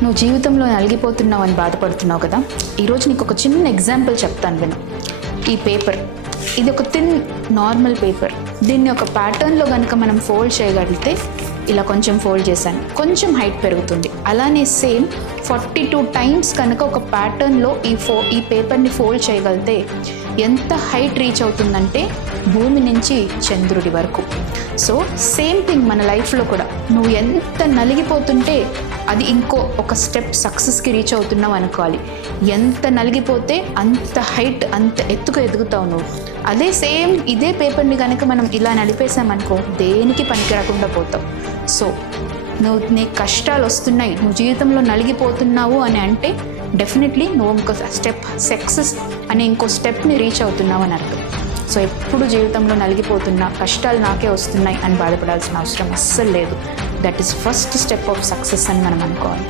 నువ్వు జీవితంలో నలిగిపోతున్నావు అని బాధపడుతున్నావు కదా, ఈరోజు నీకు ఒక చిన్న ఎగ్జాంపుల్ చెప్తాను విను. ఈ పేపర్, ఇది ఒక థిన్ నార్మల్ పేపర్. దీన్ని ఒక ప్యాటర్న్లో కనుక మనం ఫోల్డ్ చేయగలిగితే, ఇలా కొంచెం ఫోల్డ్ చేశాను, కొంచెం హైట్ పెరుగుతుంది. అలానే సేమ్ 42 టైమ్స్ కనుక ఒక ప్యాటర్న్లో ఈ పేపర్ని ఫోల్డ్ చేయగలిగితే ఎంత హైట్ రీచ్ అవుతుందంటే భూమి నుంచి చంద్రుడి వరకు. సో సేమ్ థింగ్ మన లైఫ్లో కూడా నువ్వు ఎంత నలిగిపోతుంటే అది ఒక స్టెప్ సక్సెస్కి రీచ్ అవుతున్నావు అనుకోవాలి. ఎంత నలిగిపోతే అంత హైట్, అంత ఎత్తుకు ఎదుగుతావు నువ్వు. అదే సేమ్ ఇదే పేపర్ని కనుక మనం ఇలా నలిపేసామనుకో దేనికి పనికి రాకుండా పోతావు. సో నీకు కష్టాలు వస్తున్నాయి, నువ్వు జీవితంలో నలిగిపోతున్నావు అని అంటే డెఫినెట్లీ నువ్వు ఇంకో స్టెప్ సక్సెస్ అనే ఇంకో స్టెప్ని రీచ్ అవుతున్నావు అని అర్థం. సో ఎప్పుడు జీవితంలో నలిగిపోతున్నా, కష్టాలు నాకే వస్తున్నాయి అని బాధపడాల్సిన అవసరం అస్సలు లేదు. That is first step of success అని మనం అనుకోవాలి.